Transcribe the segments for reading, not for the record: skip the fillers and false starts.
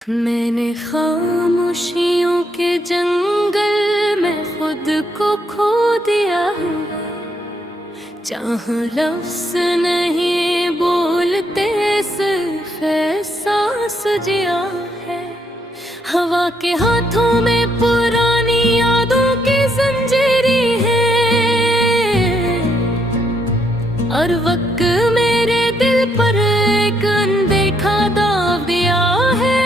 मैंने खामोशियों के जंगल में खुद को खो दिया है। जहाँ लफ्ज़ नहीं बोलते सिर्फ एहसास जिया है। हवा के हाथों में पुरानी यादों की जंजीरी है और वक्त मेरे दिल पर एक अनदेखा दाव दिया है।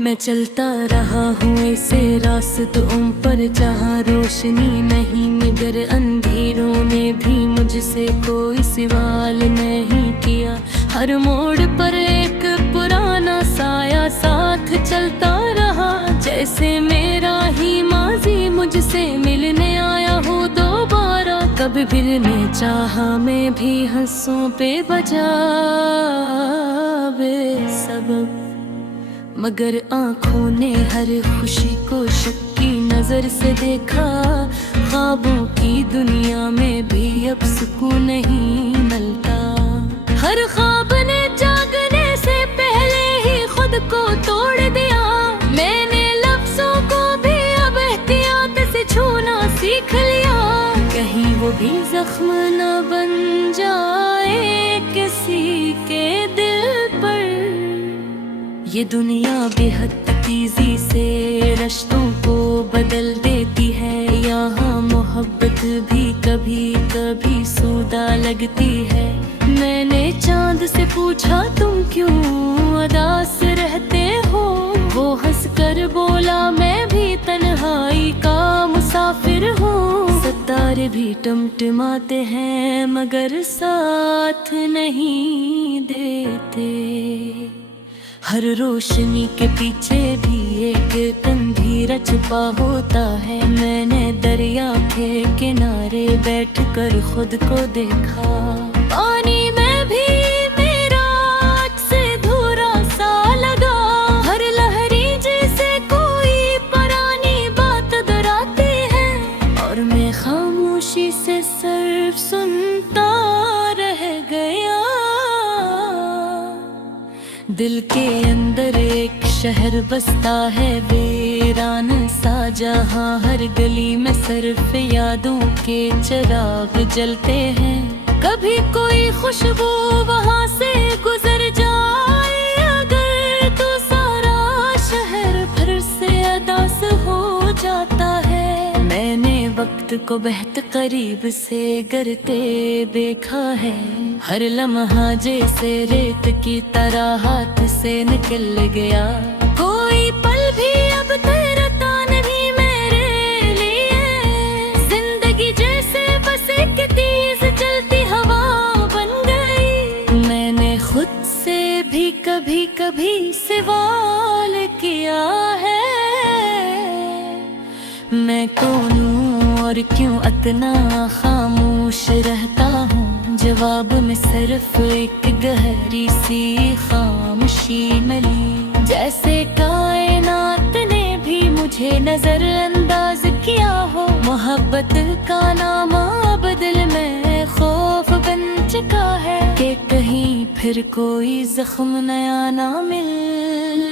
मैं चलता रहा हूँ ऐसे रास्तों पर जहाँ रोशनी नहीं, मगर अंधेरों में भी मुझसे कोई सवाल नहीं किया। हर मोड़ पर एक पुराना साया साथ चलता रहा, जैसे मेरा ही माजी मुझसे मिलने आया हो दोबारा। कभी फिरने चाहा मैं भी हंसों पे बजा बेसबब, मगर आँखों ने हर खुशी को शक की नजर से देखा। ख्वाबों की दुनिया में भी अब सुकून नहीं मिलता। हर ख्वाब ने जागने से पहले ही खुद को तोड़ दिया। मैंने लफ्जों को भी अब एहतियात से छूना सीख लिया, कहीं वो भी जख्म न बन जाए किसी के दिल पर। ये दुनिया बेहद तेजी से रिश्तों को बदल देती है। यहाँ मोहब्बत भी कभी कभी सूदा लगती है। मैंने चांद से पूछा तुम क्यों उदास रहते हो, वो हंस कर बोला मैं भी तन्हाई का मुसाफिर हूँ। सितारे भी टिमटिमाते हैं मगर साथ नहीं देते। हर रोशनी के पीछे भी एक अंधेरा छुपा होता है। मैंने दरिया के किनारे बैठकर खुद को देखा। पानी में भी मेरा आज से धूरा सा लगा। हर लहरी जैसे कोई पुरानी बात दोहराती है, और मैं खामोशी से सिर्फ सुनता रह गया। दिल के अंदर एक शहर बसता है वीरान सा, जहाँ हर गली में सिर्फ यादों के चिराग जलते हैं। कभी कोई खुशबू वहाँ से गुजर जाए अगर, तो सारा शहर फिर से अदास हो जाता है। मैंने वक्त को बेहद करीब से गिरते देखा है। हर लम्हा जैसे रेत की तरह हाथ से निकल गया। कोई पल भी अब ठहरता नहीं मेरे लिए। जिंदगी जैसे बस एक तेज चलती हवा बन गई। मैंने खुद से भी कभी कभी सवाल किया है, मैं कौन हूँ और क्यों इतना खामोश रहता हूँ। जवाब में सिर्फ एक गहरी सी खामोशी मिली, जैसे कायनात ने भी मुझे नजरअंदाज किया हो। मोहब्बत का नाम अब दिल में खौफ बन चुका है, कि कहीं फिर कोई जख्म नया ना मिल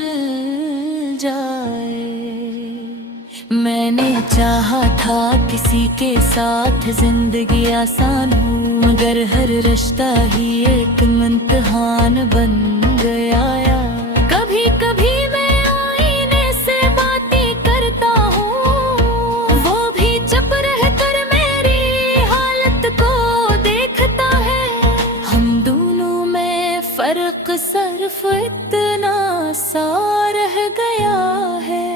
जाए। मैंने चाहा था किसी के साथ जिंदगी आसान हो, मगर हर रिश्ता ही एक इम्तिहान बन गया। कभी कभी मैं आईने से बातें करता हूँ, वो भी चुप रहकर मेरी हालत को देखता है। हम दोनों में फर्क सिर्फ इतना सा रह गया है।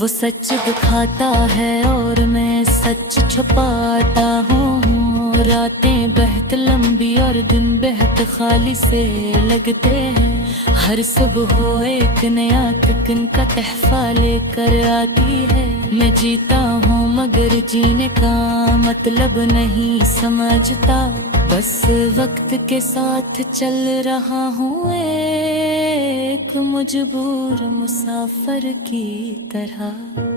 वो सच दिखाता है और मैं सच छुपाता हूँ। रातें बेहद लंबी और दिन बेहद खाली से लगते हैं। हर सुबह एक नया टुकन का तहफा लेकर आती है। मैं जीता हूँ मगर जीने का मतलब नहीं समझता। बस वक्त के साथ चल रहा हूँ एक मजबूर मुसाफिर की तरह।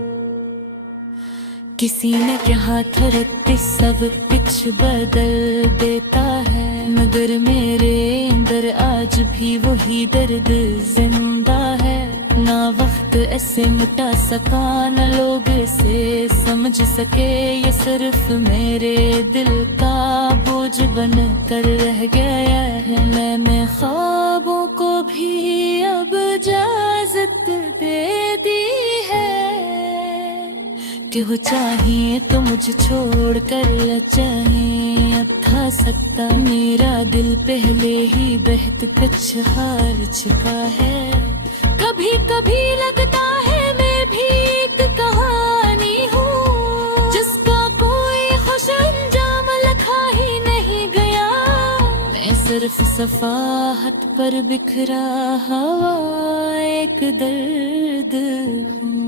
किसी ने कहा था रत्ती सब कुछ बदल देता है, मगर मेरे अंदर आज भी वही दर्द जिंदा है। ना वक्त ऐसे मिटा सका, न लोग से समझ सके, ये सिर्फ मेरे दिल का बोझ बन कर रह गया है। मैंने ख्वाबों को भी अब इजाजत दे दी है कि वो चाहिए तो मुझे छोड़ कर चाहे अब था सकता। मेरा दिल पहले ही बहत कुछ हार चुका है। कभी कभी लगता है मैं भी एक कहानी हूँ जिसका कोई खुश अंजाम लिखा ही नहीं गया। मैं सिर्फ सफाहत पर बिखरा हुआ एक दर्द हूँ।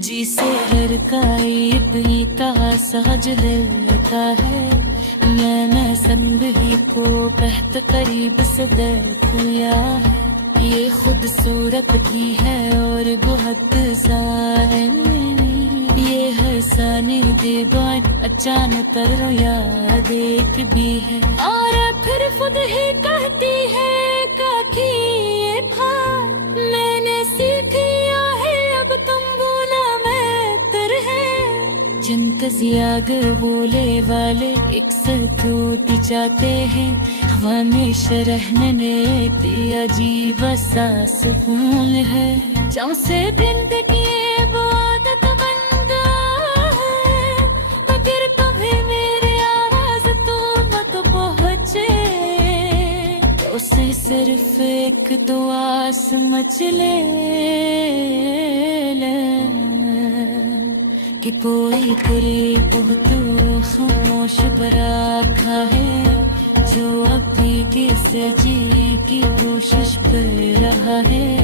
जी से हर कायब ही का सहज लगता है। मैंने संदगी को बहत करीब से देख लिया है। ये खूब सूरत भी है और बहुत जाहिर। ये है सानी दीवार अचानक कर याद एक भी है। और फिर खुद ही कहती है कि ये था मैंने सीख लिया है, अब तुम बोला मैं तर है। जिनका जियाग बोले वाले एक साथ होती जाते हैं। हमेशा रहने दिया अजीब सा सुकून है। जब से जिंदगी आदत बन गया है, अगर कभी मेरी आवाज तो मत पहुंचे तो उसे सिर्फ एक दुआ समझ ले कि कोई करीब तो खामोश रखा है, जो अभी किसे जी की कोशिश कर रहा है।